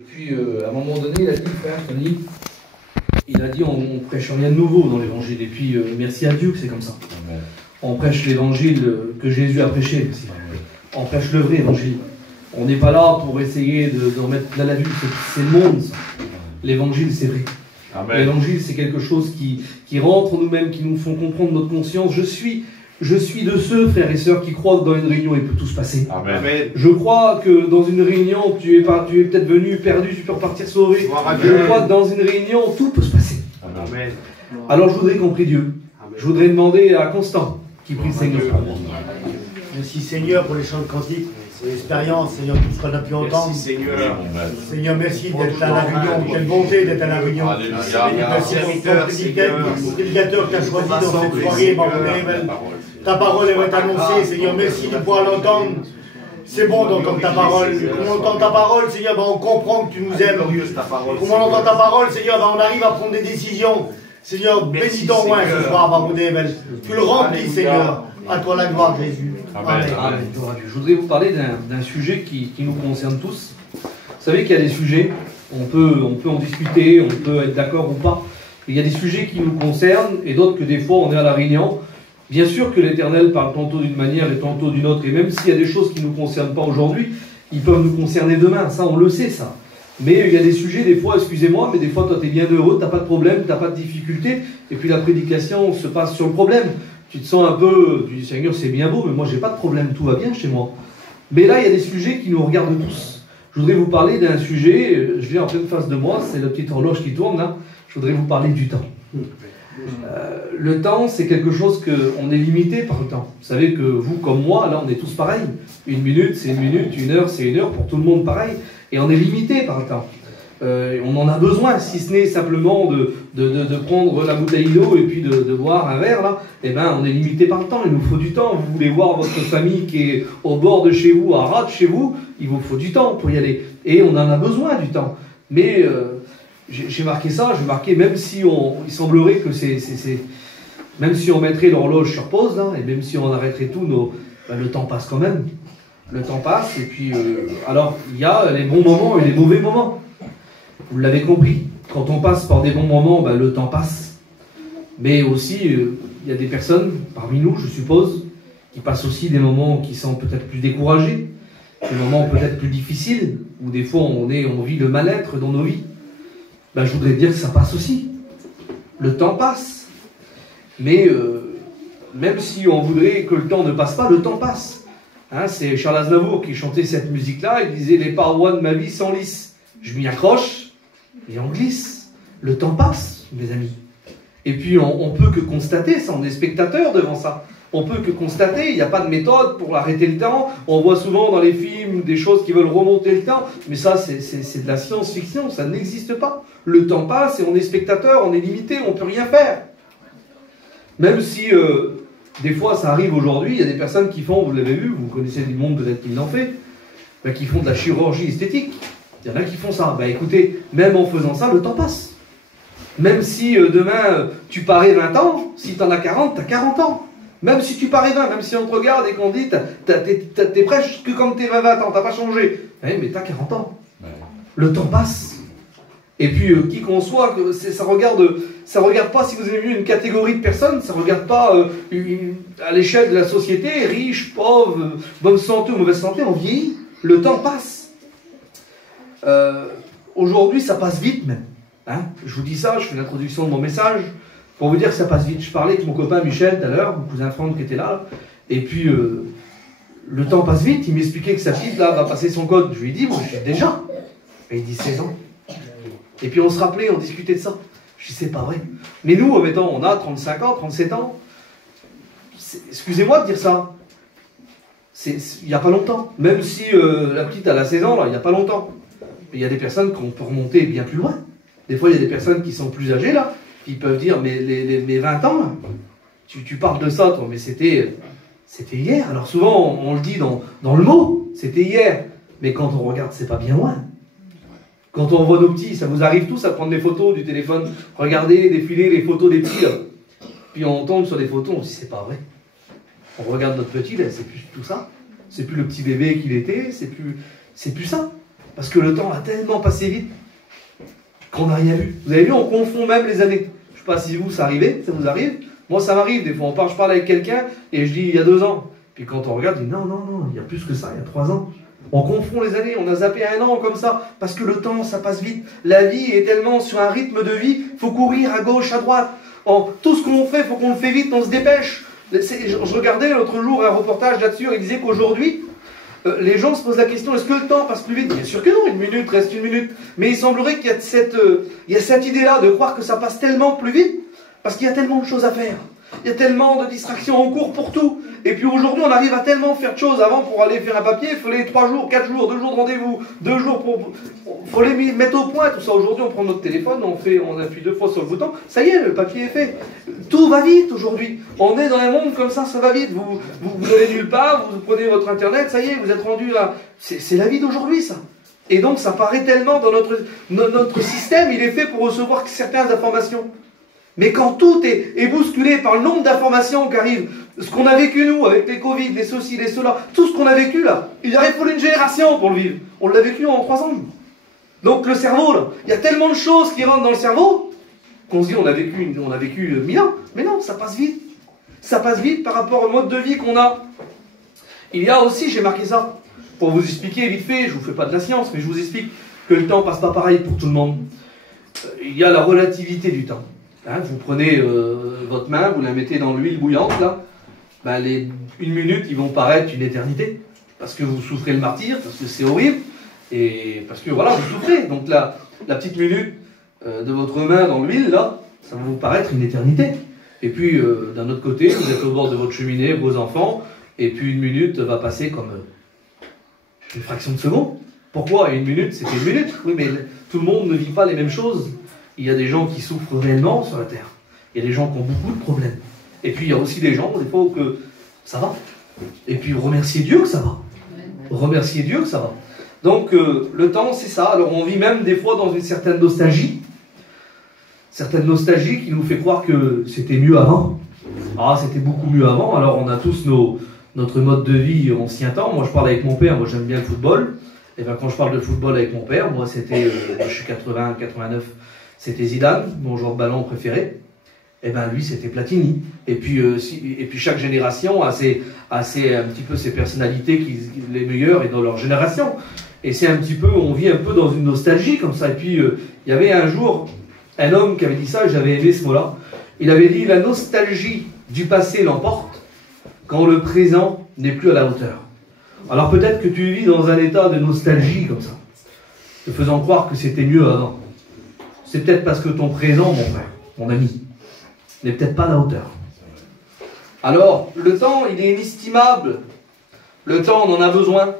Et puis, à un moment donné, il a dit, frère Tony, il a dit, on prêche rien de nouveau dans l'évangile. Et puis, merci à Dieu que c'est comme ça. Amen. On prêche l'évangile que Jésus a prêché aussi. On prêche le vrai évangile. On n'est pas là pour essayer de remettre plein la vue. C'est le monde, ça. L'évangile, c'est vrai. L'évangile, c'est quelque chose qui rentre en nous-mêmes, qui nous font comprendre notre conscience. Je suis de ceux, frères et sœurs, qui croient que dans une réunion, il peut tout se passer. Amen. Je crois que dans une réunion, tu es peut-être venu perdu, tu peux repartir sauvé. Je crois que dans une réunion, tout peut se passer. Amen. Alors, je voudrais qu'on prie Dieu. Amen. Je voudrais demander à Constant qui prie le Seigneur. Merci Seigneur pour les chants de cantiques, pour l'expérience, Seigneur, tout ce qu'on a pu entendre. Merci Seigneur. Seigneur, merci d'être à la réunion. Quelle bonté d'être à la réunion. Merci pour ton prédicateur que tu as choisi dans cette soirée, ta parole va être annoncée, Seigneur. Merci de pouvoir l'entendre. C'est bon d'entendre ta parole. Comment on entend ta parole, Seigneur, on comprend que tu nous aimes. Comment on entend ta parole, Seigneur, on arrive à prendre des décisions. Seigneur, bénis ton roi ce soir, tu le remplis, Seigneur. À toi la gloire, Jésus. Amen. Amen. Je voudrais vous parler d'un sujet qui nous concerne tous. Vous savez qu'il y a des sujets, on peut en discuter, on peut être d'accord ou pas. Il y a des sujets qui nous concernent et d'autres que des fois on est à la réunion. Bien sûr que l'Éternel parle tantôt d'une manière et tantôt d'une autre. Et même s'il y a des choses qui ne nous concernent pas aujourd'hui, ils peuvent nous concerner demain. Ça, on le sait, ça. Mais il y a des sujets, des fois, excusez-moi, mais des fois, toi, tu es bien heureux, tu n'as pas de problème, tu n'as pas de difficulté. Et puis la prédication se passe sur le problème. Tu te sens un peu, tu dis, Seigneur, c'est bien beau, mais moi, j'ai pas de problème, tout va bien chez moi. Mais là, il y a des sujets qui nous regardent tous. Je voudrais vous parler d'un sujet, je l'ai en pleine face de moi, c'est la petite horloge qui tourne, là. Je voudrais vous parler du temps. Le temps, c'est quelque chose qu'on est limité par le temps. Vous savez que vous, comme moi, là, on est tous pareils. Une minute, c'est une minute, une heure, c'est une heure, pour tout le monde pareil. Et on est limité par le temps. On en a besoin, si ce n'est simplement de prendre la bouteille d'eau et puis de boire un verre, là, eh ben, on est limité par le temps, il nous faut du temps. Vous voulez voir votre famille qui est au bord de chez vous, à ras de chez vous, il vous faut du temps pour y aller. Et on en a besoin du temps. Mais j'ai marqué ça, j'ai marqué, même si il semblerait que même si on mettrait l'horloge sur pause, là, et même si on arrêterait tout, le temps passe quand même. Le temps passe, et puis, alors, il y a les bons moments et les mauvais moments. Vous l'avez compris, quand on passe par des bons moments, le temps passe. Mais aussi, il y a des personnes, parmi nous, je suppose, qui passent aussi des moments qui sont peut-être plus découragés, des moments peut-être plus difficiles, où des fois on vit le mal-être dans nos vies. Je voudrais dire que ça passe aussi. Le temps passe. Mais même si on voudrait que le temps ne passe pas, le temps passe. Hein, c'est Charles Aznavour qui chantait cette musique-là, il disait « Les parois de ma vie s'enlissent. Je m'y accroche. Et on glisse. Le temps passe, mes amis. Et puis, on peut que constater, ça, on est spectateur devant ça. On peut que constater, il n'y a pas de méthode pour arrêter le temps. On voit souvent dans les films des choses qui veulent remonter le temps. Mais ça, c'est de la science-fiction, ça n'existe pas. Le temps passe et on est spectateur, on est limité, on ne peut rien faire. Même si, des fois, ça arrive aujourd'hui, il y a des personnes qui font, vous l'avez vu, vous connaissez du monde peut-être qui l'en fait, qui font de la chirurgie esthétique. Il y en a qui font ça. Écoutez, même en faisant ça, le temps passe. Même si demain, tu parais 20 ans, si tu en as 40, tu as 40 ans. Même si tu parais 20, même si on te regarde et qu'on dit, t'es presque comme tes 20 ans, t'as pas changé. Mais tu as 40 ans. Le temps passe. Et puis, qui qu'on soit, ça regarde pas, si vous avez vu une catégorie de personnes, ça regarde pas à l'échelle de la société, riche, pauvre, bonne santé ou mauvaise santé, on vieillit. Le temps passe. Aujourd'hui, ça passe vite même. Hein, je vous dis ça, je fais l'introduction de mon message pour vous dire que ça passe vite. Je parlais avec mon copain Michel tout à l'heure, mon cousin Franck qui était là, et puis le temps passe vite. Il m'expliquait que sa petite là va passer son code. Je lui ai dit, moi j'ai déjà. Et il dit 16 ans. Et puis on se rappelait, on discutait de ça. Je dis, c'est pas vrai. Mais nous, en mettant, on a 35 ans, 37 ans. Excusez-moi de dire ça. Il n'y a pas longtemps. Même si la petite elle a 16 ans, là, il n'y a pas longtemps. Il y a des personnes qu'on peut remonter bien plus loin. Des fois, il y a des personnes qui sont plus âgées, là, qui peuvent dire, mais mes 20 ans, là, tu parles de ça, toi, mais c'était hier. Alors souvent, on le dit dans le mot, c'était hier. Mais quand on regarde, c'est pas bien loin. Quand on voit nos petits, ça vous arrive tous à prendre des photos du téléphone, regarder, défiler les photos des petits, là. Puis on tombe sur des photos, on se dit, c'est pas vrai. On regarde notre petit, là, c'est plus tout ça. C'est plus le petit bébé qu'il était, c'est plus ça. Parce que le temps a tellement passé vite qu'on n'a rien vu. Vous avez vu, on confond même les années. Je ne sais pas si vous, ça vous arrive. Moi, ça m'arrive. Des fois, je parle avec quelqu'un et je dis il y a 2 ans. Puis quand on regarde, je dis non, il y a plus que ça, il y a 3 ans. On confond les années, on a zappé 1 an comme ça, parce que le temps, ça passe vite. La vie est tellement sur un rythme de vie, il faut courir à gauche, à droite. Tout ce qu'on fait, il faut qu'on le fait vite, on se dépêche. Je regardais l'autre jour un reportage là-dessus, il disait qu'aujourd'hui, les gens se posent la question, est-ce que le temps passe plus vite? Bien sûr que non, 1 minute reste 1 minute. Mais il semblerait qu'il y a cette idée-là de croire que ça passe tellement plus vite, parce qu'il y a tellement de choses à faire. Il y a tellement de distractions en cours pour tout. Et puis aujourd'hui, on arrive à tellement faire de choses. Avant, pour aller faire un papier, il fallait 3 jours, 4 jours, 2 jours de rendez-vous, 2 jours pour... Il faut les mettre au point, tout ça. Aujourd'hui, on prend notre téléphone, on appuie 2 fois sur le bouton. Ça y est, le papier est fait. Tout va vite aujourd'hui. On est dans un monde comme ça va vite. Vous allez nulle part, vous prenez votre internet, ça y est, vous êtes rendu là. C'est la vie d'aujourd'hui, ça. Et donc, ça paraît tellement dans notre système, il est fait pour recevoir certaines informations. Mais quand tout est bousculé par le nombre d'informations qui arrivent, ce qu'on a vécu nous, avec les Covid, les ceci, les cela, tout ce qu'on a vécu là, il aurait fallu une génération pour le vivre. On l'a vécu en 3 ans. Donc le cerveau, là, il y a tellement de choses qui rentrent dans le cerveau, qu'on se dit on a vécu 1000 ans. Mais non, ça passe vite. Ça passe vite par rapport au mode de vie qu'on a. Il y a aussi, j'ai marqué ça, pour vous expliquer vite fait, je ne vous fais pas de la science, mais je vous explique que le temps ne passe pas pareil pour tout le monde. Il y a la relativité du temps. Hein, vous prenez votre main, vous la mettez dans l'huile bouillante, là, ben les 1 minute, ils vont paraître une éternité, parce que vous souffrez le martyre, parce que c'est horrible, et parce que voilà, vous souffrez. Donc la petite minute de votre main dans l'huile, là, ça va vous paraître une éternité. Et puis, d'un autre côté, vous êtes au bord de votre cheminée, vos enfants, et puis 1 minute va passer comme une fraction de seconde. Pourquoi? Et 1 minute, c'était 1 minute. Oui, mais tout le monde ne vit pas les mêmes choses. Il y a des gens qui souffrent réellement sur la terre. Il y a des gens qui ont beaucoup de problèmes. Et puis il y a aussi des gens, des fois, où que ça va. Et puis remercier Dieu que ça va. Remercier Dieu que ça va. Donc le temps, c'est ça. Alors on vit même des fois dans une certaine nostalgie. Certaine nostalgie qui nous fait croire que c'était mieux avant. Ah, c'était beaucoup mieux avant. Alors on a tous notre mode de vie ancien temps. Moi je parle avec mon père, moi j'aime bien le football. Et bien quand je parle de football avec mon père, moi c'était, je suis 80, 89. C'était Zidane, mon joueur de ballon préféré. Et bien lui, c'était Platini. Et puis chaque génération a un petit peu ses personnalités, les meilleures et dans leur génération. Et c'est un petit peu, on vit un peu dans une nostalgie comme ça. Et puis il y avait un jour un homme qui avait dit ça, et j'avais aimé ce mot-là. Il avait dit la nostalgie du passé l'emporte quand le présent n'est plus à la hauteur. Alors peut-être que tu vis dans un état de nostalgie comme ça, te faisant croire que c'était mieux avant. C'est peut-être parce que ton présent, mon frère, mon ami, n'est peut-être pas à la hauteur. Alors, le temps, il est inestimable. Le temps, on en a besoin.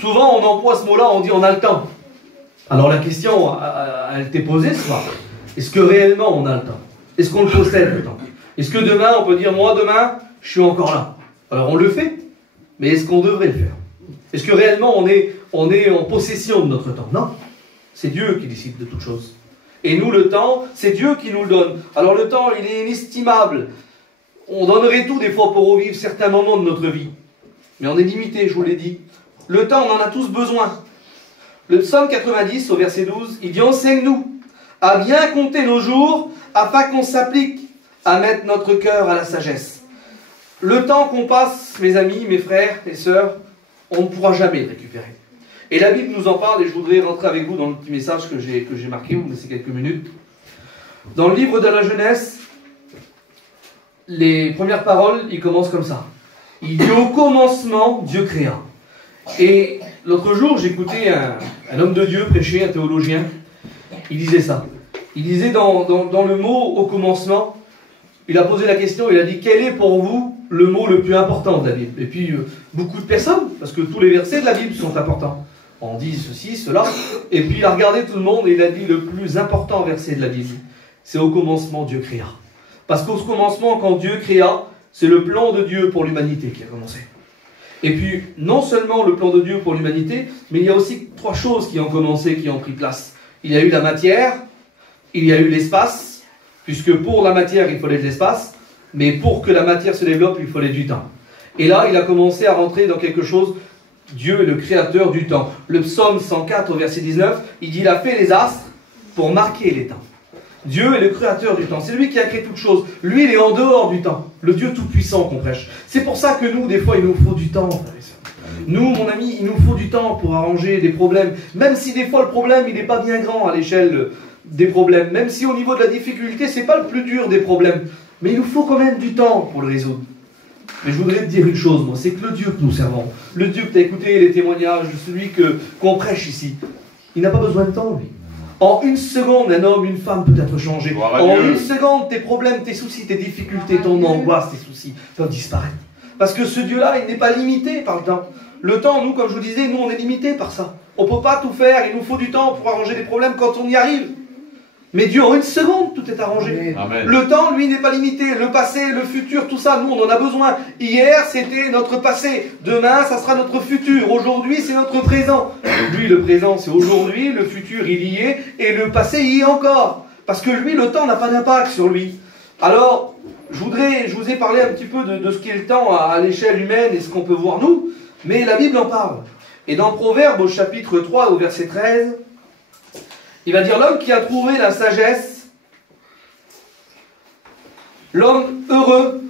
Souvent, on emploie ce mot-là, on dit on a le temps. Alors la question, elle t'est posée ce soir. Est-ce que réellement on a le temps? Est-ce qu'on le possède, le temps? Est-ce que demain, on peut dire, moi, demain, je suis encore là? Alors on le fait, mais est-ce qu'on devrait le faire? Est-ce que réellement on est en possession de notre temps? Non. C'est Dieu qui décide de toutes choses. Et nous, le temps, c'est Dieu qui nous le donne. Alors le temps, il est inestimable. On donnerait tout des fois pour revivre certains moments de notre vie. Mais on est limité, je vous l'ai dit. Le temps, on en a tous besoin. Le psaume 90, au verset 12, il dit « Enseigne-nous à bien compter nos jours, afin qu'on s'applique à mettre notre cœur à la sagesse. » Le temps qu'on passe, mes amis, mes frères et sœurs, on ne pourra jamais le récupérer. Et la Bible nous en parle, et je voudrais rentrer avec vous dans le petit message que j'ai marqué, vous me laissez quelques minutes. Dans le livre de la Genèse, les premières paroles, il commence comme ça. Il dit « Au commencement, Dieu créa ». Et l'autre jour, j'écoutais un homme de Dieu prêcher, un théologien. Il disait ça. Il disait dans le mot « au commencement », il a posé la question, il a dit « Quel est pour vous le mot le plus important de la Bible ?» Et puis, beaucoup de personnes, parce que tous les versets de la Bible sont importants. On dit ceci, cela. Et puis, il a regardé tout le monde et il a dit le plus important verset de la Bible. C'est « Au commencement, Dieu créa ». Parce qu'au commencement, quand Dieu créa, c'est le plan de Dieu pour l'humanité qui a commencé. Et puis, non seulement le plan de Dieu pour l'humanité, mais il y a aussi 3 choses qui ont commencé, qui ont pris place. Il y a eu la matière, il y a eu l'espace, puisque pour la matière, il fallait de l'espace, mais pour que la matière se développe, il fallait du temps. Et là, il a commencé à rentrer dans quelque chose Dieu est le créateur du temps. Le psaume 104 au verset 19, il dit, il a fait les astres pour marquer les temps. Dieu est le créateur du temps. C'est lui qui a créé toutes choses. Lui, il est en dehors du temps. Le Dieu tout-puissant qu'on prêche. C'est pour ça que nous, des fois, il nous faut du temps. Nous, mon ami, il nous faut du temps pour arranger des problèmes. Même si des fois, le problème, il n'est pas bien grand à l'échelle des problèmes. Même si au niveau de la difficulté, c'est pas le plus dur des problèmes. Mais il nous faut quand même du temps pour le résoudre. Mais je voudrais te dire une chose, moi, c'est que le Dieu que nous servons, le Dieu que tu as écouté les témoignages, celui qu'on prêche ici, il n'a pas besoin de temps, lui. En une seconde, un homme, une femme peut être changé. En une seconde, tes problèmes, tes soucis, tes difficultés, ton angoisse, tes soucis peuvent disparaître. Parce que ce Dieu-là, il n'est pas limité par le temps. Le temps, nous, comme je vous disais, nous, on est limité par ça. On ne peut pas tout faire, il nous faut du temps pour arranger les problèmes quand on y arrive. Mais Dieu, en une seconde, tout est arrangé. Amen. Le temps, lui, n'est pas limité. Le passé, le futur, tout ça, nous, on en a besoin. Hier, c'était notre passé. Demain, ça sera notre futur. Aujourd'hui, c'est notre présent. Lui, le présent, c'est aujourd'hui. Le futur, il y est. Et le passé, il y est encore. Parce que lui, le temps n'a pas d'impact sur lui. Alors, je vous ai parlé un petit peu de ce qu'est le temps à l'échelle humaine et ce qu'on peut voir nous. Mais la Bible en parle. Et dans Proverbes, au chapitre 3, au verset 13... il va dire l'homme qui a trouvé la sagesse, l'homme heureux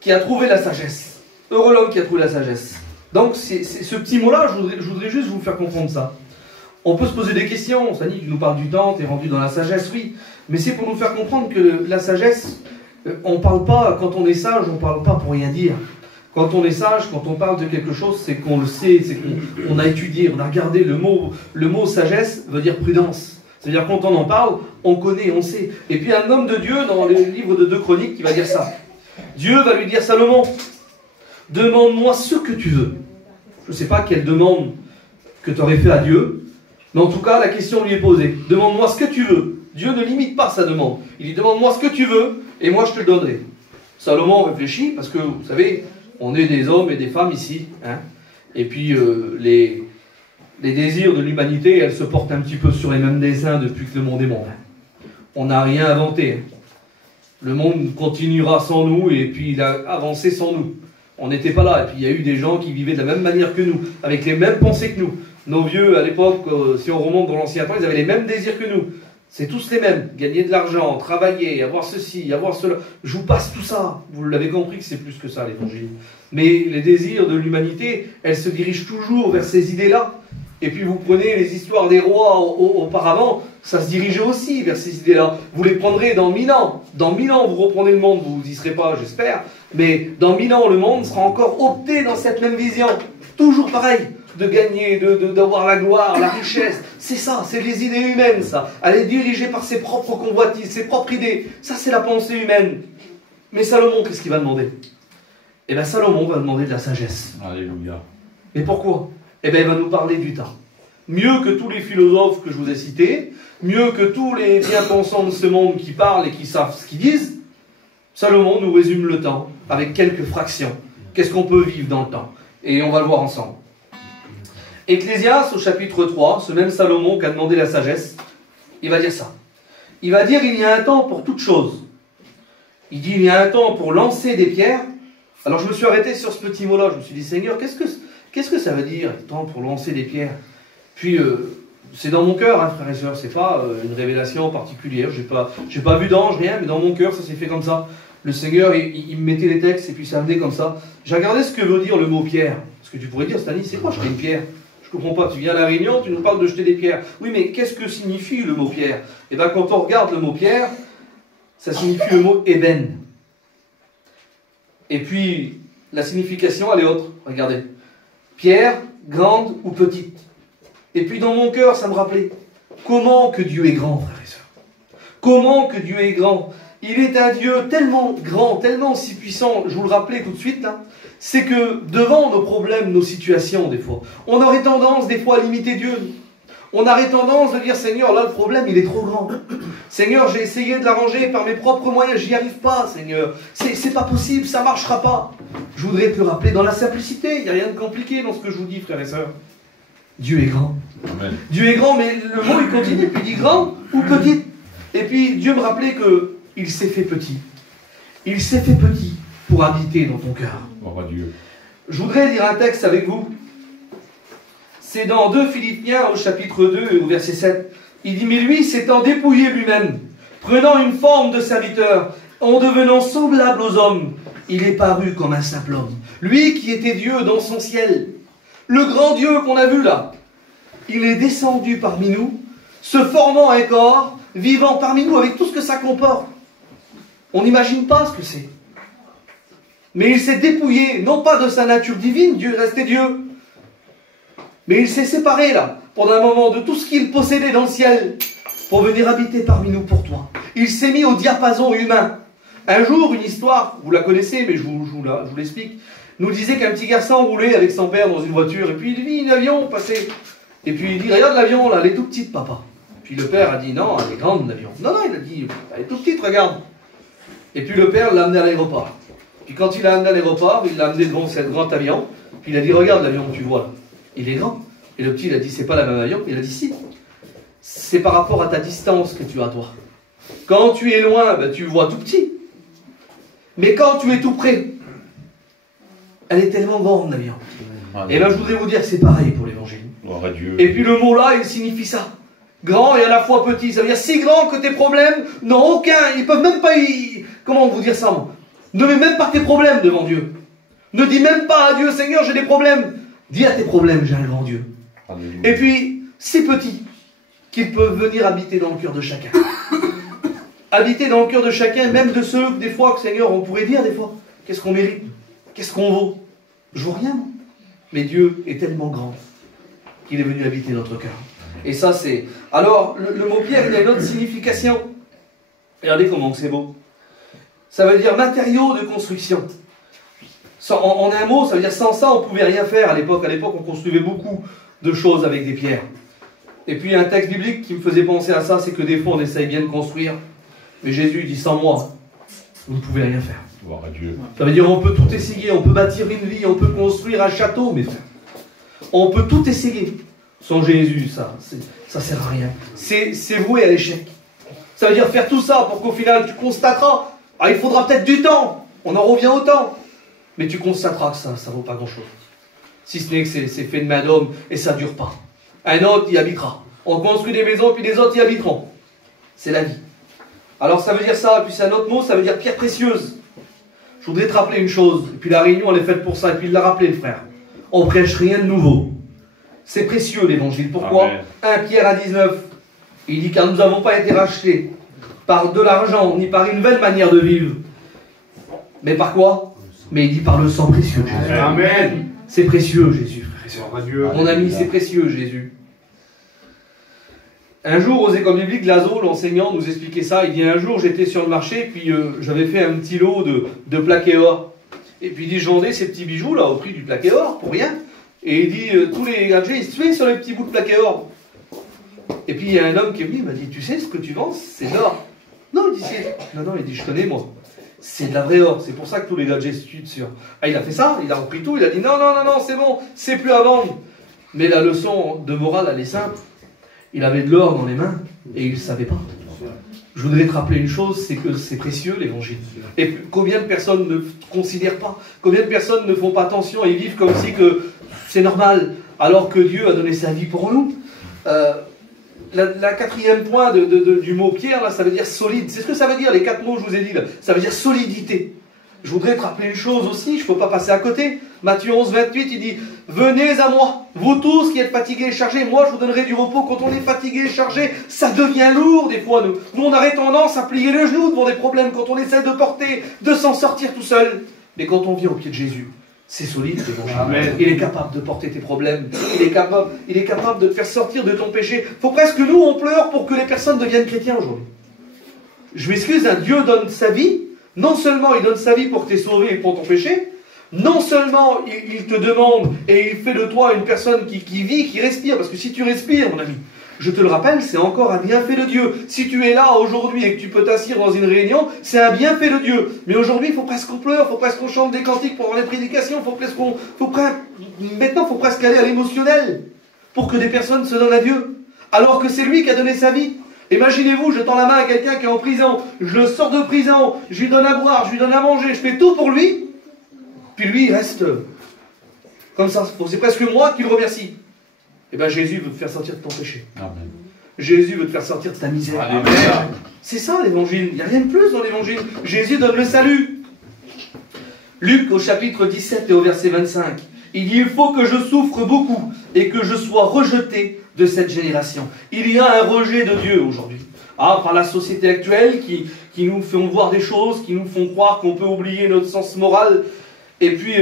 qui a trouvé la sagesse. Heureux l'homme qui a trouvé la sagesse. Donc ce petit mot-là, je voudrais juste vous faire comprendre ça. On peut se poser des questions. Sani, tu nous parles du temps, tu es rendu dans la sagesse, oui. Mais c'est pour nous faire comprendre que la sagesse, on ne parle pas, quand on est sage, on ne parle pas pour rien dire. Quand on est sage, quand on parle de quelque chose, c'est qu'on le sait, c'est qu'on a étudié, on a regardé. Le mot sagesse veut dire prudence. C'est-à-dire quand on en parle, on connaît, on sait. Et puis un homme de Dieu, dans le livre de 2 Chroniques, qui va dire ça. Dieu va lui dire, Salomon, demande-moi ce que tu veux. Je ne sais pas quelle demande que tu aurais fait à Dieu, mais en tout cas, la question lui est posée. Demande-moi ce que tu veux. Dieu ne limite pas sa demande. Il dit, demande-moi ce que tu veux, et moi je te le donnerai. Salomon réfléchit, parce que, vous savez, on est des hommes et des femmes ici. Hein, et puis, les désirs de l'humanité, elles se portent un petit peu sur les mêmes dessins depuis que le monde est monde. On n'a rien inventé. Le monde continuera sans nous et puis il a avancé sans nous. On n'était pas là. Et puis il y a eu des gens qui vivaient de la même manière que nous, avec les mêmes pensées que nous. Nos vieux, à l'époque, si on remonte dans l'ancien temps, ils avaient les mêmes désirs que nous. C'est tous les mêmes. Gagner de l'argent, travailler, avoir ceci, avoir cela. Je vous passe tout ça. Vous l'avez compris que c'est plus que ça, l'évangile. Mais les désirs de l'humanité, elles se dirigent toujours vers ces idées-là. Et puis vous prenez les histoires des rois auparavant, ça se dirigeait aussi vers ces idées-là. Vous les prendrez dans 1000 ans. Dans 1000 ans, vous reprenez le monde, vous n'y serez pas, j'espère. Mais dans 1000 ans, le monde sera encore opté dans cette même vision. Toujours pareil, de gagner, d'avoir la gloire, la richesse. C'est ça, c'est les idées humaines, ça. Elle est dirigée par ses propres convoitises, ses propres idées. Ça, c'est la pensée humaine. Mais Salomon, qu'est-ce qu'il va demander? Eh bien, Salomon va demander de la sagesse. Alléluia. Mais pourquoi? Eh bien, il va nous parler du temps. Mieux que tous les philosophes que je vous ai cités, mieux que tous les bien-pensants de ce monde qui parlent et qui savent ce qu'ils disent, Salomon nous résume le temps avec quelques fractions. Qu'est-ce qu'on peut vivre dans le temps? Et on va le voir ensemble. Ecclésiaste, au chapitre 3, ce même Salomon qui a demandé la sagesse, il va dire ça. Il va dire, il y a un temps pour toute chose. Il dit, il y a un temps pour lancer des pierres. Alors je me suis arrêté sur ce petit mot-là. Je me suis dit, Seigneur, qu'est-ce que ça veut dire, temps pour lancer des pierres? Puis, c'est dans mon cœur, hein, frères et sœurs, c'est pas une révélation particulière. J'ai pas vu d'ange, rien, mais dans mon cœur, ça s'est fait comme ça. Le Seigneur, il me mettait les textes et puis ça venait comme ça. J'ai regardé ce que veut dire le mot pierre. Parce que tu pourrais dire, Stani, c'est quoi jeter une pierre? Je comprends pas, tu viens à la Réunion, tu nous parles de jeter des pierres. Oui, mais qu'est-ce que signifie le mot pierre? Et bien, quand on regarde le mot pierre, ça signifie le mot ébène. Et puis, la signification, elle est autre. Regardez. Pierre, grande ou petite. Et puis dans mon cœur, ça me rappelait comment que Dieu est grand, frères et sœurs. Comment que Dieu est grand. Il est un Dieu tellement grand, tellement si puissant, je vous le rappelais tout de suite, là, c'est que devant nos problèmes, nos situations, des fois, on aurait tendance, des fois, à limiter Dieu. On aurait tendance de dire, Seigneur, là, le problème, il est trop grand. Seigneur, j'ai essayé de l'arranger par mes propres moyens, j'y arrive pas, Seigneur. C'est pas possible, ça marchera pas. Je voudrais te le rappeler dans la simplicité, il n'y a rien de compliqué dans ce que je vous dis, frères et sœurs. Dieu est grand. Amen. Dieu est grand, mais le mot, il continue, puis il dit grand ou petit. Et puis, Dieu me rappelait qu'il s'est fait petit. Il s'est fait petit pour habiter dans ton cœur. Oh, Dieu. Je voudrais lire un texte avec vous C'est dans 2 Philippiens au chapitre 2 au verset 7. Il dit, mais lui s'étant dépouillé lui-même, prenant une forme de serviteur, en devenant semblable aux hommes, il est paru comme un simple homme. Lui qui était Dieu dans son ciel, le grand Dieu qu'on a vu là, il est descendu parmi nous, se formant un corps, vivant parmi nous avec tout ce que ça comporte. On n'imagine pas ce que c'est. Mais il s'est dépouillé, non pas de sa nature divine, Dieu restait Dieu, mais il s'est séparé là, pendant un moment, de tout ce qu'il possédait dans le ciel, pour venir habiter parmi nous pour toi. Il s'est mis au diapason humain. Un jour, une histoire, vous la connaissez, mais je vous l'explique, nous disait qu'un petit garçon roulait avec son père dans une voiture, et puis il vit un avion passer. Et puis il dit, regarde l'avion là, elle est toute petite, papa. Puis le père a dit, non, elle est grande l'avion. Non, non, il a dit, elle est toute petite, regarde. Et puis le père l'a amené à l'aéroport. Puis quand il l'a amené à l'aéroport, il l'a amené devant ce grand avion, puis il a dit, regarde l'avion que tu vois là, il est grand. Et le petit, il a dit, c'est pas la même avion. Il a dit, si. C'est par rapport à ta distance que tu as, toi. Quand tu es loin, ben, tu vois tout petit. Mais quand tu es tout près, elle est tellement grande, l'avion. Et là, je voudrais vous dire que c'est pareil pour l'évangile. Et puis le mot là, il signifie ça. Grand et à la fois petit. Ça veut dire si grand que tes problèmes n'ont aucun. Ils peuvent même pas y... Comment vous dire ça, moi? Ne mets même pas tes problèmes devant Dieu. Ne dis même pas à Dieu, Seigneur, j'ai des problèmes. Dis à tes problèmes, j'ai un grand Dieu. Et puis, si petit qu'ils peuvent venir habiter dans le cœur de chacun. Habiter dans le cœur de chacun, même de ceux, des fois, que Seigneur, on pourrait dire des fois, qu'est-ce qu'on mérite? Qu'est-ce qu'on vaut? Je vois rien, non? Mais Dieu est tellement grand qu'il est venu habiter notre cœur. Et ça, c'est... Alors, le mot pierre, il a une autre signification. Regardez comment c'est beau. Ça veut dire matériau de construction. En un mot, ça veut dire sans ça, on ne pouvait rien faire à l'époque. À l'époque, on construisait beaucoup de choses avec des pierres. Et puis, un texte biblique qui me faisait penser à ça, c'est que des fois, on essaye bien de construire. Mais Jésus dit, sans moi, vous ne pouvez rien faire. Gloire à Dieu. Ça veut dire, on peut tout essayer, on peut bâtir une vie, on peut construire un château, mes frères. On peut tout essayer. Sans Jésus, ça sert à rien. C'est voué à l'échec. Ça veut dire faire tout ça pour qu'au final, tu constateras, il faudra peut-être du temps, on en revient au temps, mais tu constateras que ça ne vaut pas grand-chose. Si ce n'est que c'est fait de main d'homme et ça ne dure pas. Un autre y habitera. On construit des maisons, puis les autres y habiteront. C'est la vie. Alors ça veut dire ça, puis c'est un autre mot, ça veut dire pierre précieuse. Je voudrais te rappeler une chose, et puis la réunion elle est faite pour ça, et puis il l'a rappelé le frère. On prêche rien de nouveau. C'est précieux l'évangile. Pourquoi? 1 Pierre 1,19. Il dit, car nous n'avons pas été rachetés par de l'argent, ni par une vaine manière de vivre. Mais par quoi? Mais il dit par le sang précieux de Jésus. Amen. C'est précieux, Jésus, frère. Mon ami, c'est précieux, Jésus. Un jour, aux écoles bibliques, Lazo, l'enseignant, nous expliquait ça. Il dit, un jour, j'étais sur le marché, puis j'avais fait un petit lot de plaqués or. Et puis il dit, je vendais ces petits bijoux, là, au prix du plaqué or, pour rien. Et il dit, tous les gadgets, ils se tuaient sur les petits bouts de plaqué or. Et puis il y a un homme qui est venu, il m'a dit, tu sais ce que tu vends, c'est de l'or. Non, il dit, non, il dit, je connais, moi. C'est de la vraie or, c'est pour ça que tous les gadgets se tuent dessus. Ah, il a fait ça, il a repris tout, il a dit, non, c'est bon, c'est plus à vendre. Mais la leçon de morale, elle est simple. Il avait de l'or dans les mains, et il ne savait pas. Je voudrais te rappeler une chose, c'est que c'est précieux l'évangile. Et combien de personnes ne considèrent pas, combien de personnes ne font pas attention et vivent comme si que c'est normal, alors que Dieu a donné sa vie pour nous. La quatrième point du mot pierre, là, ça veut dire solide. C'est ce que ça veut dire, les 4 mots que je vous ai dit là. Ça veut dire solidité. Je voudrais te rappeler une chose aussi, je ne peux pas passer à côté. Matthieu 11, 28, il dit, venez à moi, vous tous qui êtes fatigués et chargés, moi je vous donnerai du repos. Quand on est fatigué et chargé, ça devient lourd des fois. Nous on aurait tendance à plier le genou devant des problèmes quand on essaie de porter, de s'en sortir tout seul. Mais quand on vient au pied de Jésus, c'est solide l'évangile. Il est capable de porter tes problèmes. Il est capable de te faire sortir de ton péché. Il faut presque que nous, on pleure pour que les personnes deviennent chrétiens aujourd'hui. Je m'excuse, un Dieu donne sa vie. Non seulement il donne sa vie pour que tu es sauvé et pour ton péché, non seulement il te demande et il fait de toi une personne qui vit, qui respire. Parce que si tu respires, mon ami, je te le rappelle, c'est encore un bienfait de Dieu. Si tu es là aujourd'hui et que tu peux t'asseoir dans une réunion, c'est un bienfait de Dieu. Mais aujourd'hui, il faut presque qu'on pleure, il faut presque qu'on chante des cantiques pendant les prédications, maintenant, il faut presque aller à l'émotionnel pour que des personnes se donnent à Dieu. Alors que c'est lui qui a donné sa vie. Imaginez-vous, je tends la main à quelqu'un qui est en prison, je le sors de prison, je lui donne à boire, je lui donne à manger, je fais tout pour lui, puis lui, il reste comme ça. C'est presque moi qui le remercie. Eh bien Jésus veut te faire sortir de ton péché. Amen. Jésus veut te faire sortir de ta misère. Alléluia. C'est ça l'évangile. Il n'y a rien de plus dans l'évangile. Jésus donne le salut. Luc au chapitre 17 et au verset 25. Il dit, il faut que je souffre beaucoup et que je sois rejeté de cette génération. Il y a un rejet de Dieu aujourd'hui. Ah, par la société actuelle qui nous font voir des choses, qui nous font croire qu'on peut oublier notre sens moral. Et puis,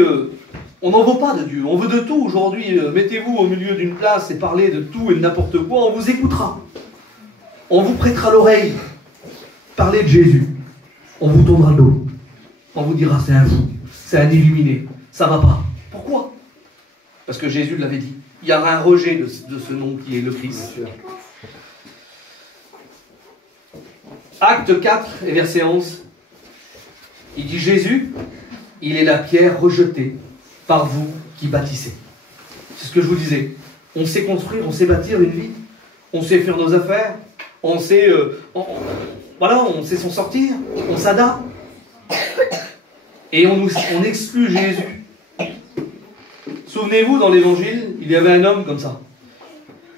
on n'en veut pas de Dieu. On veut de tout aujourd'hui. Mettez-vous au milieu d'une place et parlez de tout et de n'importe quoi. On vous écoutera. On vous prêtera l'oreille. Parlez de Jésus. On vous tournera le dos. On vous dira, c'est un fou. C'est un illuminé. Ça va pas. Pourquoi? Parce que Jésus l'avait dit. Il y aura un rejet de ce nom qui est le Christ. Acte 4 et verset 11. Il dit Jésus, il est la pierre rejetée par vous qui bâtissez. C'est ce que je vous disais. On sait construire, on sait bâtir une vie. On sait faire nos affaires. On sait, voilà, on sait s'en sortir. On s'adapte. Et on exclut Jésus. Souvenez-vous, dans l'évangile, il y avait un homme comme ça.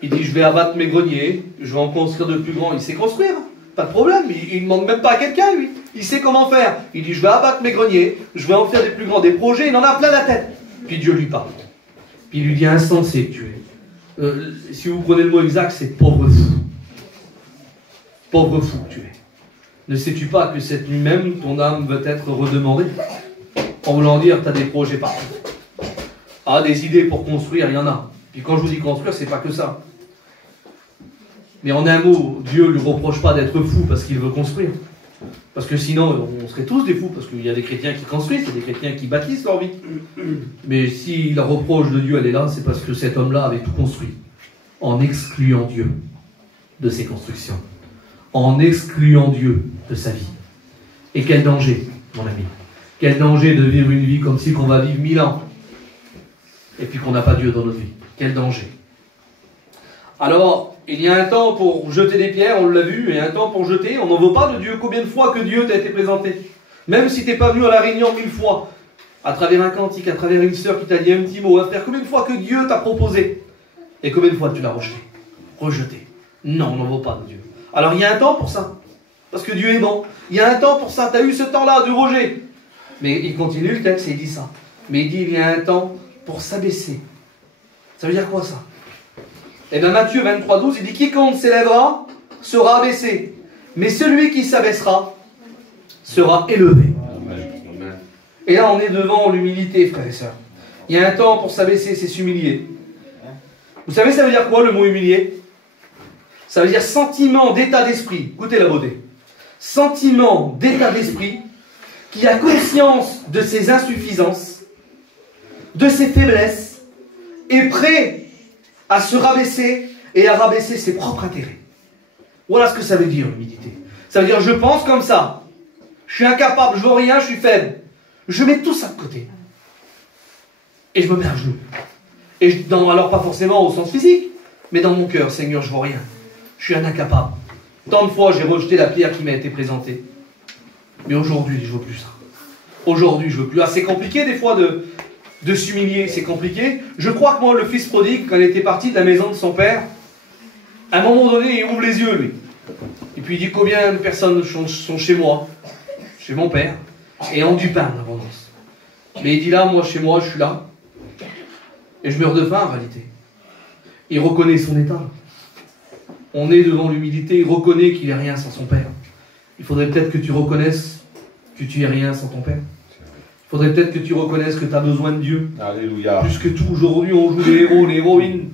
Il dit, je vais abattre mes greniers, je vais en construire de plus grands. Il sait construire, pas de problème. Il ne demande même pas à quelqu'un, lui. Il sait comment faire. Il dit, je vais abattre mes greniers, je vais en faire des plus grands, des projets. Il en a plein la tête. Puis Dieu lui parle. Puis il lui dit, insensé que tu es. Si vous prenez le mot exact, c'est pauvre fou. Pauvre fou que tu es. Ne sais-tu pas que cette nuit même, ton âme veut être redemandée? En voulant dire, tu as des projets partout. Ah, des idées pour construire, il y en a. Puis quand je vous dis construire, c'est pas que ça. Mais en un mot, Dieu ne lui reproche pas d'être fou parce qu'il veut construire. Parce que sinon, on serait tous des fous, parce qu'il y a des chrétiens qui construisent, il y a des chrétiens qui bâtissent leur vie. Mais si la reproche de Dieu, elle est là, c'est parce que cet homme-là avait tout construit, en excluant Dieu de ses constructions, en excluant Dieu de sa vie. Et quel danger, mon ami. Quel danger de vivre une vie comme si qu'on va vivre 1000 ans, et puis qu'on n'a pas Dieu dans notre vie. Quel danger. Alors, il y a un temps pour jeter des pierres, on l'a vu, et un temps pour jeter. On n'en veut pas de Dieu. Combien de fois que Dieu t'a été présenté? Même si tu n'es pas venu à la réunion 1000 fois, à travers un cantique, à travers une sœur qui t'a dit un petit mot, un frère, combien de fois que Dieu t'a proposé? Et combien de fois tu l'as rejeté? Rejeté. Non, on n'en veut pas de Dieu. Alors il y a un temps pour ça. Parce que Dieu est bon. Il y a un temps pour ça. Tu as eu ce temps-là de rejet. Mais il continue le texte et il dit ça. Mais il dit il y a un temps pour s'abaisser. Ça veut dire quoi ça? Eh bien Matthieu 23, 12, il dit quiconque s'élèvera sera abaissé. Mais celui qui s'abaissera sera élevé. Amen. Et là on est devant l'humilité, frères et sœurs. Il y a un temps pour s'abaisser, c'est s'humilier. Vous savez ça veut dire quoi le mot humilier? Ça veut dire sentiment d'état d'esprit. Écoutez la beauté. Sentiment d'état d'esprit qui a conscience de ses insuffisances, de ses faiblesses, est prêt à se rabaisser et à rabaisser ses propres intérêts. Voilà ce que ça veut dire l'humilité. Ça veut dire je pense comme ça, je suis incapable, je ne vaux rien, je suis faible. Je mets tout ça de côté. Et je me mets à genoux. Et alors pas forcément au sens physique, mais dans mon cœur, Seigneur, je ne vaux rien. Je suis un incapable. Tant de fois j'ai rejeté la pierre qui m'a été présentée. Mais aujourd'hui, je ne veux plus ça. Aujourd'hui, je ne veux plus. Ah, c'est compliqué des fois de s'humilier, c'est compliqué. Je crois que moi, le fils prodigue, quand il était parti de la maison de son père, à un moment donné, il ouvre les yeux, lui. Et puis il dit combien de personnes sont chez moi, chez mon père, et ont du pain en abondance. Mais il dit là, moi, chez moi, je suis là. Et je meurs de faim, en réalité. Il reconnaît son état. On est devant l'humilité, il reconnaît qu'il n'est rien sans son père. Il faudrait peut-être que tu reconnaisses que tu es rien sans ton père. Il faudrait peut-être que tu reconnaisses que tu as besoin de Dieu. Alléluia. Plus que tout, aujourd'hui, on joue les héros, les héroïnes.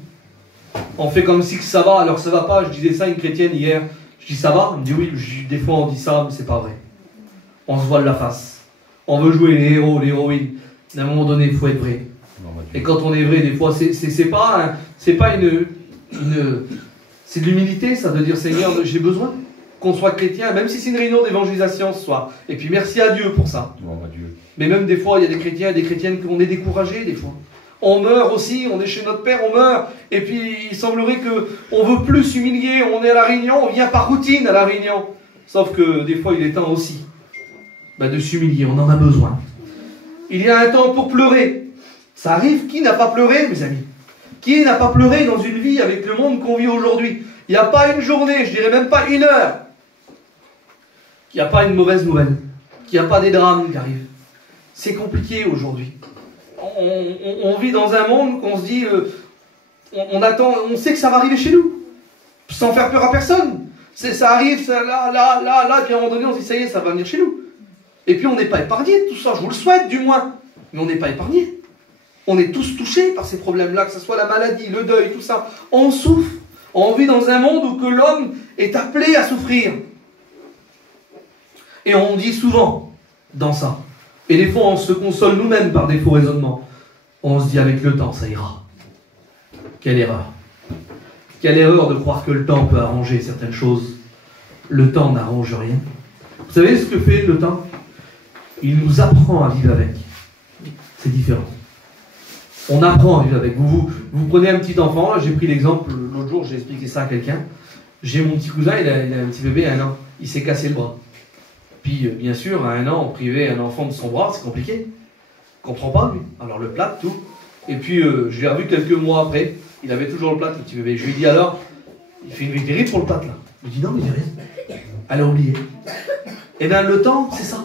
On fait comme si que ça va, alors ça va pas. Je disais ça à une chrétienne hier. Je dis ça va? Elle me dit oui. Des fois on dit ça, mais c'est pas vrai. On se voile la face. On veut jouer les héros, les héroïnes. À un moment donné, il faut être vrai. Et quand on est vrai, des fois, c'est pas une c'est de l'humilité, ça, de dire Seigneur, j'ai besoin qu'on soit chrétien, même si c'est une réunion d'évangélisation ce soir. Et puis merci à Dieu pour ça. Mais même des fois, il y a des chrétiens et des chrétiennes qu'on est découragés des fois. On meurt aussi, on est chez notre Père, on meurt. Et puis il semblerait qu'on veut plus s'humilier, on est à la réunion, on vient par routine à la réunion. Sauf que des fois, il est temps aussi de s'humilier, on en a besoin. Il y a un temps pour pleurer. Ça arrive, qui n'a pas pleuré, mes amis? Qui n'a pas pleuré dans une vie avec le monde qu'on vit aujourd'hui? Il n'y a pas une journée, je dirais même pas une heure, qu'il n'y a pas une mauvaise nouvelle, qu'il n'y a pas des drames qui arrivent. C'est compliqué aujourd'hui. On vit dans un monde qu'on se dit, on attend, on sait que ça va arriver chez nous, sans faire peur à personne. Ça arrive, ça, là, puis à un moment donné, on se dit, ça y est, ça va venir chez nous. Et puis on n'est pas épargné de tout ça, je vous le souhaite du moins, mais on n'est pas épargné. On est tous touchés par ces problèmes-là, que ce soit la maladie, le deuil, tout ça. On souffre. On vit dans un monde où que l'homme est appelé à souffrir. Et on dit souvent dans ça. Et des fois, on se console nous-mêmes par des faux raisonnements. On se dit avec le temps, ça ira. Quelle erreur. Quelle erreur de croire que le temps peut arranger certaines choses. Le temps n'arrange rien. Vous savez ce que fait le temps? Il nous apprend à vivre avec. C'est différent. On apprend à vivre avec. Vous prenez un petit enfant, là, j'ai pris l'exemple, l'autre jour, j'ai expliqué ça à quelqu'un. J'ai mon petit cousin, il a un petit bébé à 1 an. Il s'est cassé le bras. Puis, bien sûr, à 1 an, priver un enfant de son bras, c'est compliqué. Il ne comprend pas, lui. Alors, le plâtre, tout. Et puis, je l'ai revu quelques mois après. Il avait toujours le plâtre, le petit bébé. Je lui ai dit alors, il fait une vie terrible pour le plâtre, là. Il me dit non, mais il dit rien. Elle a oublié. Eh bien, le temps, c'est ça.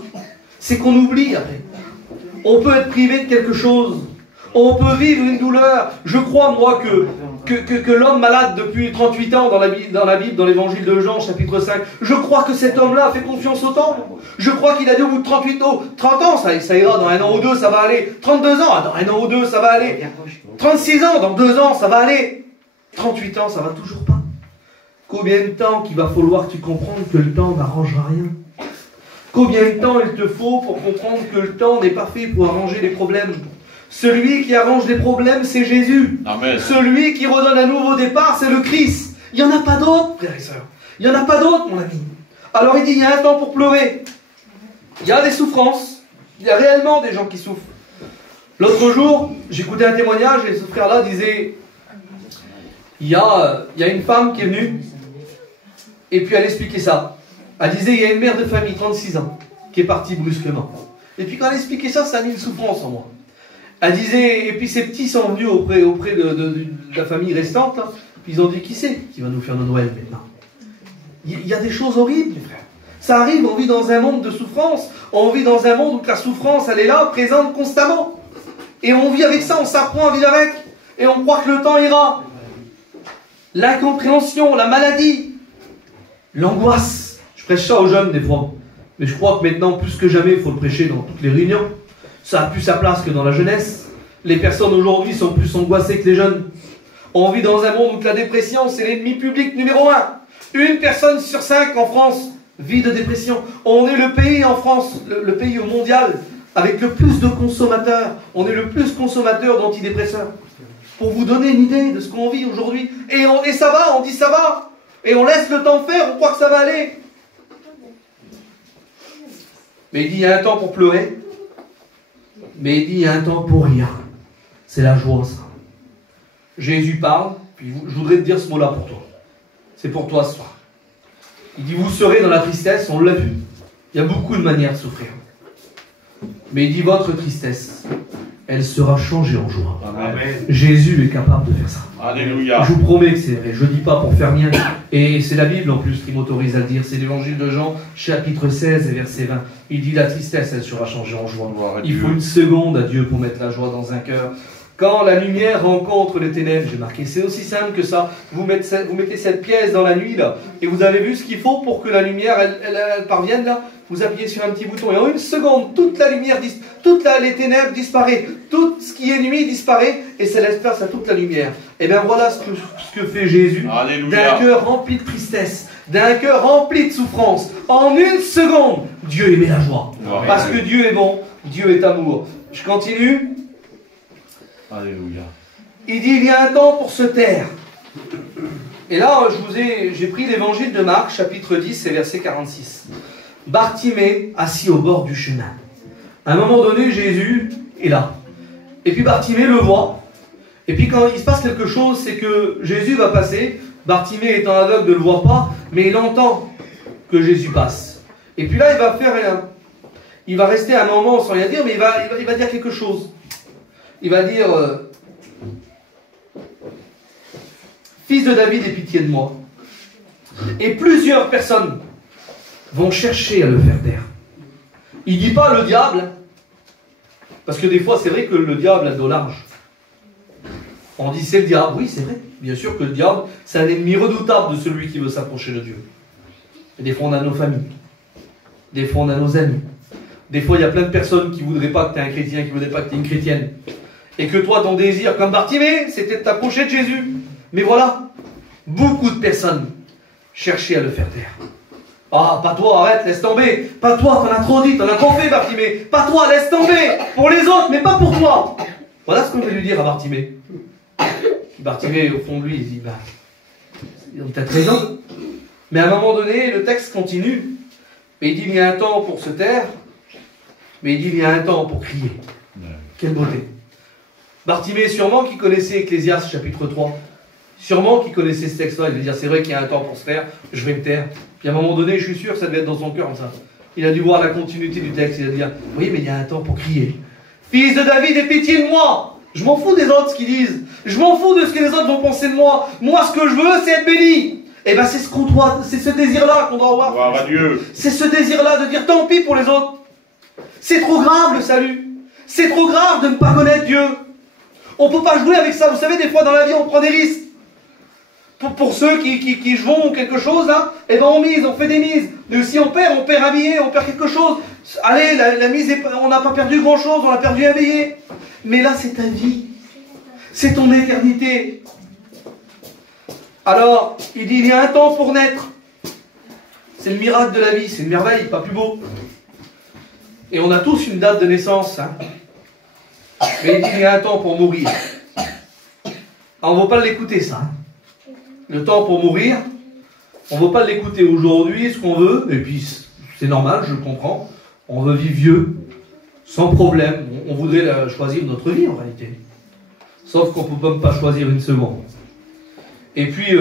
C'est qu'on oublie après. On peut être privé de quelque chose. On peut vivre une douleur. Je crois, moi, que l'homme malade depuis 38 ans dans la Bible, dans l'évangile de Jean, chapitre 5, je crois que cet homme-là a fait confiance au temps. Je crois qu'il a dit au bout de 30 ans, ça ira, dans 1 an ou 2, ça va aller. 32 ans, dans 1 an ou 2, ça va aller. 36 ans, dans 2 ans, ça va aller. 38 ans, ça va toujours pas. Combien de temps qu'il va falloir que tu comprennes que le temps n'arrangera rien? Combien de temps il te faut pour comprendre que le temps n'est pas fait pour arranger les problèmes? Celui qui arrange les problèmes, c'est Jésus. Amen. Celui qui redonne un nouveau départ, c'est le Christ. Il n'y en a pas d'autre, frères et sœurs. Il n'y en a pas d'autre, mon ami. Alors il dit, il y a un temps pour pleurer. Il y a des souffrances. Il y a réellement des gens qui souffrent. L'autre jour, j'écoutais un témoignage et ce frère-là disait, il y a une femme qui est venue et puis elle expliquait ça. Elle disait, il y a une mère de famille, 36 ans, qui est partie brusquement. Et puis quand elle expliquait ça, ça a mis une souffrance en moi. Elle disait, et puis ses petits sont venus auprès de la famille restante, là, puis ils ont dit, qui c'est qui va nous faire nos Noëls maintenant? Il y a des choses horribles, les frères. Ça arrive, on vit dans un monde de souffrance, on vit dans un monde où la souffrance, elle est là, présente constamment. Et on vit avec ça, on s'apprend à vivre avec, et on croit que le temps ira. L'incompréhension, la maladie, l'angoisse. Je prêche ça aux jeunes des fois, mais je crois que maintenant, plus que jamais, il faut le prêcher dans toutes les réunions. Ça n'a plus sa place que dans la jeunesse. Les personnes aujourd'hui sont plus angoissées que les jeunes. On vit dans un monde où la dépression, c'est l'ennemi public numéro 1. 1 personne sur 5 en France vit de dépression. On est le pays en France, le pays au mondial, avec le plus de consommateurs. On est le plus consommateur d'antidépresseurs. Pour vous donner une idée de ce qu'on vit aujourd'hui. Et ça va, on dit ça va. Et on laisse le temps faire, on croit que ça va aller. Mais il dit, il y a un temps pour pleurer. Mais il dit, il y a un temps pour rien. C'est la joie, ça. Jésus parle, puis je voudrais te dire ce mot-là pour toi. C'est pour toi ce soir. Il dit, vous serez dans la tristesse, on l'a vu. Il y a beaucoup de manières de souffrir. Mais il dit, votre tristesse, elle sera changée en joie. Amen. Jésus est capable de faire ça. Alléluia. Je vous promets que c'est vrai. Je ne dis pas pour faire rien. Et c'est la Bible en plus qui m'autorise à le dire. C'est l'évangile de Jean, chapitre 16 et verset 20. Il dit, la tristesse, elle sera changée en joie. Il faut une seconde à Dieu pour mettre la joie dans un cœur. Quand la lumière rencontre les ténèbres, j'ai marqué, c'est aussi simple que ça. Vous mettez cette pièce dans la nuit, là, et vous avez vu ce qu'il faut pour que la lumière, elle parvienne, là. Vous appuyez sur un petit bouton, et en 1 seconde, toute la lumière, les ténèbres disparaissent. Tout ce qui est nuit disparaît, et ça laisse place à toute la lumière. Et bien voilà ce que fait Jésus. D'un cœur rempli de tristesse, d'un cœur rempli de souffrance. En 1 seconde, Dieu émet la joie. Amen. Parce que Dieu est bon, Dieu est amour. Je continue. Alléluia. Il dit, il y a un temps pour se taire. Et là, j'ai pris l'évangile de Marc, chapitre 10, et verset 46. Bartimée, assis au bord du chemin. À un moment donné, Jésus est là. Et puis Bartimée le voit. Et puis quand il se passe quelque chose, c'est que Jésus va passer. Bartimée étant aveugle ne le voit pas, mais il entend que Jésus passe. Et puis là, il va faire rien. Il va rester un moment sans rien dire, mais il va dire quelque chose. Il va dire, Fils de David, aie pitié de moi. Et plusieurs personnes vont chercher à le faire taire. Il ne dit pas le diable, parce que des fois c'est vrai que le diable a le dos large. On dit c'est le diable, oui c'est vrai. Bien sûr que le diable, c'est un ennemi redoutable de celui qui veut s'approcher de Dieu. Et des fois on a nos familles, des fois on a nos amis, des fois il y a plein de personnes qui ne voudraient pas que tu es un chrétien, qui ne voudraient pas que tu es une chrétienne. Et que toi ton désir, comme Bartimée, c'était de t'approcher de Jésus. Mais voilà, beaucoup de personnes cherchaient à le faire taire. Ah, pas toi, arrête, laisse tomber. Pas toi, t'en as trop dit, t'en as trop fait, Bartimée. Pas toi, laisse tomber. Pour les autres, mais pas pour toi. Voilà ce qu'on veut lui dire à Bartimée. Bartimée, au fond de lui, il dit, ils ont peut-être raison. Mais à un moment donné, le texte continue. Et il dit, il y a un temps pour se taire, mais il dit, il y a un temps pour crier. Quelle beauté. Bartimée, sûrement qui connaissait Ecclésiaste chapitre 3. Sûrement qui connaissait ce texte-là. Il veut dire, c'est vrai qu'il y a un temps pour se taire, je vais me taire. Puis à un moment donné, je suis sûr que ça devait être dans son cœur comme ça. Il a dû voir la continuité du texte. Il a dit, oui, mais il y a un temps pour crier. Fils de David, aie pitié de moi. Je m'en fous des autres, ce qu'ils disent. Je m'en fous de ce que les autres vont penser de moi. Moi, ce que je veux, c'est être béni. Et bien, c'est ce qu'on doit, c'est ce désir-là qu'on doit avoir. Gloire à Dieu. C'est ce désir-là de dire tant pis pour les autres. C'est trop grave le salut. C'est trop grave de ne pas connaître Dieu. On ne peut pas jouer avec ça. Vous savez, des fois dans la vie, on prend des risques. Pour ceux qui jouent quelque chose, là, eh ben on mise, on fait des mises. Mais si on perd un billet, on perd quelque chose. Allez, la mise, on n'a pas perdu grand-chose, on a perdu un billet. Mais là, c'est ta vie. C'est ton éternité. Alors, il dit, il y a un temps pour naître. C'est le miracle de la vie, c'est une merveille, pas plus beau. Et on a tous une date de naissance. Hein. Mais il dit, il y a un temps pour mourir. Alors, on ne va pas l'écouter, ça. Hein. Le temps pour mourir, on ne veut pas l'écouter aujourd'hui, ce qu'on veut, et puis c'est normal, je le comprends. On veut vivre vieux, sans problème. On voudrait choisir notre vie en réalité. Sauf qu'on ne peut même pas choisir une seconde. Et puis,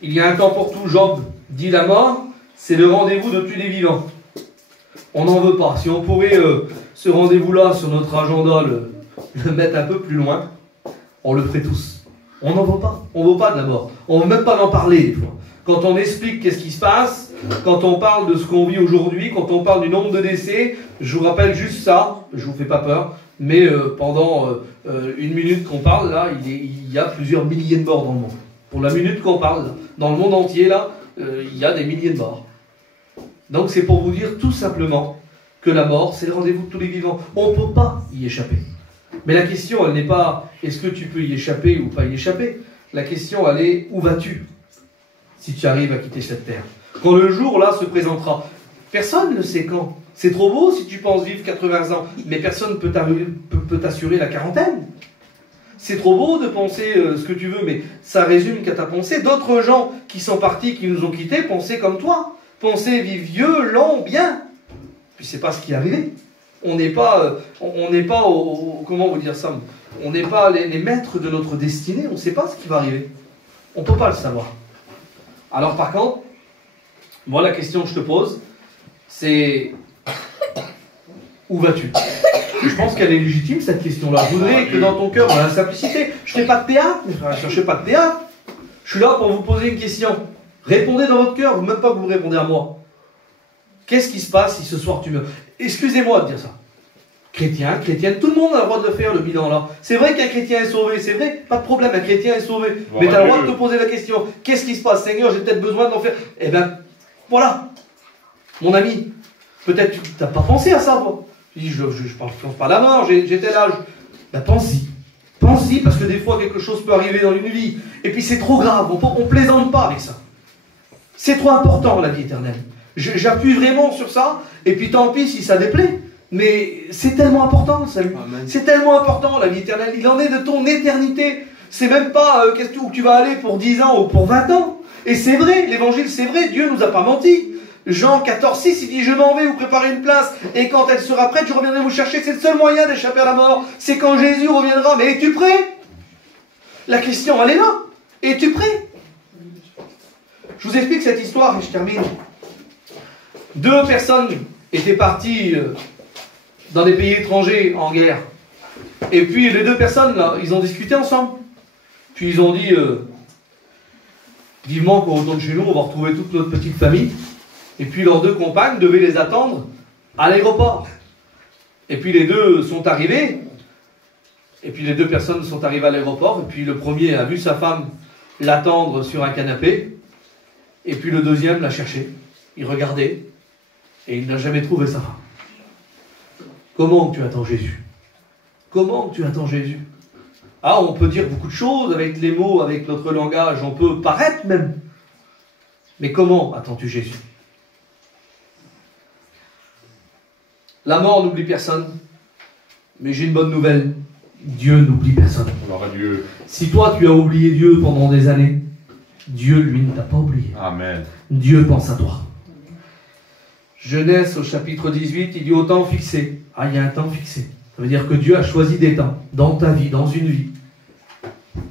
il y a un temps pour tout. Job dit la mort, c'est le rendez-vous de tous les vivants. On n'en veut pas. Si on pourrait ce rendez-vous-là sur notre agenda le mettre un peu plus loin, on le ferait tous. On n'en veut pas. On ne veut pas de la mort. On ne veut même pas en parler des fois. Quand on explique qu'est-ce qui se passe, quand on parle de ce qu'on vit aujourd'hui, quand on parle du nombre de décès, je vous rappelle juste ça, je ne vous fais pas peur, mais pendant une minute qu'on parle, là, il y a plusieurs milliers de morts dans le monde. Pour la minute qu'on parle, là, dans le monde entier, là, il y a des milliers de morts. Donc c'est pour vous dire tout simplement que la mort, c'est le rendez-vous de tous les vivants. On ne peut pas y échapper. Mais la question, elle n'est pas est-ce que tu peux y échapper ou pas y échapper. La question, elle est où vas-tu si tu arrives à quitter cette terre. Quand le jour là se présentera, personne ne sait quand. C'est trop beau si tu penses vivre 80 ans, mais personne ne peut t'assurer la quarantaine. C'est trop beau de penser ce que tu veux, mais ça résume qu'à ta pensée. D'autres gens qui sont partis, qui nous ont quittés, pensaient comme toi. Pensaient vivre vieux, lent, bien. Puis c'est pas ce qui est arrivé. On n'est pas, comment vous dire ça, on n'est pas les maîtres de notre destinée, on ne sait pas ce qui va arriver. On ne peut pas le savoir. Alors par contre, moi la question que je te pose, c'est où vas-tu? Je pense qu'elle est légitime cette question-là. Je voudrais que dans ton cœur, dans la simplicité, je ne fais pas de théâtre, je ne fais pas de théâtre. Je suis là pour vous poser une question. Répondez dans votre cœur, même pas que vous répondez à moi. Qu'est-ce qui se passe si ce soir tu meurs? Excusez-moi de dire ça. Chrétien, chrétienne, tout le monde a le droit de le faire, le bilan là. C'est vrai qu'un chrétien est sauvé, c'est vrai, pas de problème, un chrétien est sauvé. Mais tu as le droit de te poser la question, qu'est-ce qui se passe, Seigneur, j'ai peut-être besoin d'en faire. Eh bien, voilà, mon ami, peut-être tu n'as pas pensé à ça, toi. Je dis, je pense pas à la mort, j'ai tel âge. Ben pense-y. Pense-y, parce que des fois, quelque chose peut arriver dans une vie. Et puis c'est trop grave, on plaisante pas avec ça. C'est trop important, la vie éternelle. J'appuie vraiment sur ça, et puis tant pis si ça déplaît. Mais c'est tellement important le salut. C'est tellement important la vie éternelle. Il en est de ton éternité. C'est même pas où tu vas aller pour 10 ans ou pour 20 ans. Et c'est vrai, l'évangile c'est vrai, Dieu nous a pas menti. Jean 14,6, il dit, je m'en vais vous préparer une place, et quand elle sera prête, je reviendrai vous chercher. C'est le seul moyen d'échapper à la mort. C'est quand Jésus reviendra. Mais es-tu prêt? La question, elle est là. Es-tu prêt? Je vous explique cette histoire et je termine. 2 personnes étaient parties dans des pays étrangers en guerre. Et puis les 2 personnes, là, ils ont discuté ensemble. Puis ils ont dit, Vivement qu'on retourne chez nous, on va retrouver toute notre petite famille. Et puis leurs deux compagnes devaient les attendre à l'aéroport. Et puis les deux sont arrivés. Et puis les deux personnes sont arrivées à l'aéroport. Et puis le premier a vu sa femme l'attendre sur un canapé. Et puis le deuxième l'a cherché. Il regardait. Et il n'a jamais trouvé sa femme. Comment tu attends Jésus? Comment tu attends Jésus? Ah, on peut dire beaucoup de choses avec les mots, avec notre langage. On peut paraître même. Mais comment attends-tu Jésus? La mort n'oublie personne, mais j'ai une bonne nouvelle. Dieu n'oublie personne. Dieu. Si toi tu as oublié Dieu pendant des années, Dieu lui ne t'a pas oublié. Amen. Dieu pense à toi. Genèse au chapitre 18, il dit au temps fixé. Ah, il y a un temps fixé. Ça veut dire que Dieu a choisi des temps dans ta vie, dans une vie.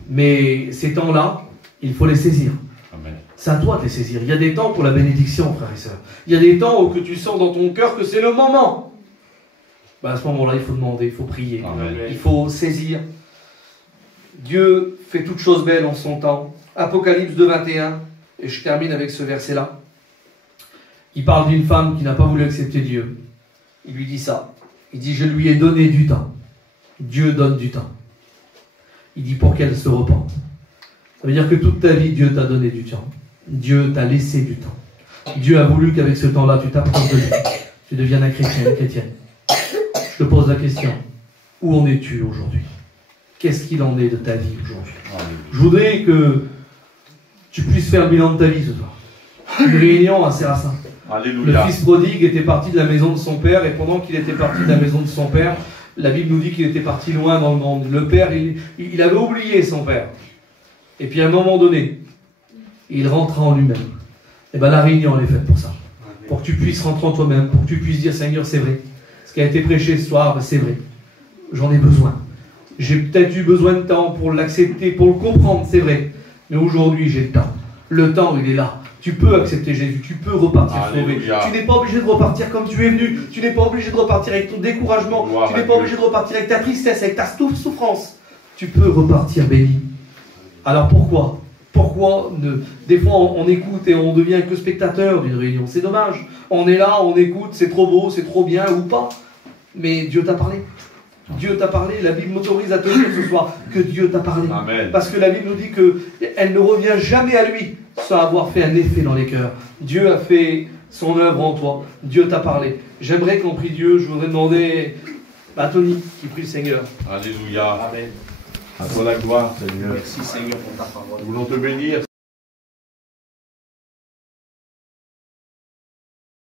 Mais ces temps-là, il faut les saisir. Amen. C'est à toi de les saisir. Il y a des temps pour la bénédiction, frères et sœurs. Il y a des temps où que tu sens dans ton cœur que c'est le moment. Ben à ce moment-là, il faut demander, il faut prier. Amen. Il faut saisir. Dieu fait toutes choses belles en son temps. Apocalypse 2:21, et je termine avec ce verset-là. Il parle d'une femme qui n'a pas voulu accepter Dieu. Il lui dit ça. Il dit, je lui ai donné du temps. Dieu donne du temps. Il dit pour qu'elle se repente. Ça veut dire que toute ta vie, Dieu t'a donné du temps. Dieu t'a laissé du temps. Dieu a voulu qu'avec ce temps-là, tu t'approches de lui. Tu deviennes un chrétien, une chrétienne. Je te pose la question. Où en es-tu aujourd'hui? Qu'est-ce qu'il en est de ta vie aujourd'hui? Je voudrais que tu puisses faire le bilan de ta vie ce soir. Une réunion assez à ça. Alléluia. Le fils prodigue était parti de la maison de son père, et pendant qu'il était parti de la maison de son père, la Bible nous dit qu'il était parti loin dans le monde. Le père, il avait oublié son père. Et puis à un moment donné, il rentra en lui-même. Et bien la réunion, elle est faite pour ça. Pour que tu puisses rentrer en toi-même, pour que tu puisses dire, Seigneur, c'est vrai. Ce qui a été prêché ce soir, c'est vrai. J'en ai besoin. J'ai peut-être eu besoin de temps pour l'accepter, pour le comprendre, c'est vrai. Mais aujourd'hui, j'ai le temps. Le temps, il est là. Tu peux accepter Jésus, tu peux repartir sauvé. Tu n'es pas obligé de repartir comme tu es venu. Tu n'es pas obligé de repartir avec ton découragement. Tu n'es pas obligé de repartir avec ta tristesse, avec ta souffrance. Tu peux repartir béni. Alors pourquoi? Des fois on écoute et on devient que spectateur d'une réunion. C'est dommage. On est là, on écoute, c'est trop beau, c'est trop bien ou pas. Mais Dieu t'a parlé. Dieu t'a parlé. La Bible m'autorise à te dire ce soir que Dieu t'a parlé. Amen. Parce que la Bible nous dit qu'elle ne revient jamais à lui sans avoir fait un effet dans les cœurs. Dieu a fait son œuvre en toi. Dieu t'a parlé. J'aimerais qu'on prie Dieu. Je voudrais demander à Tony qui prie le Seigneur. Alléluia. Amen. À toi la gloire, Seigneur. Merci Seigneur pour ta parole. Nous voulons te bénir.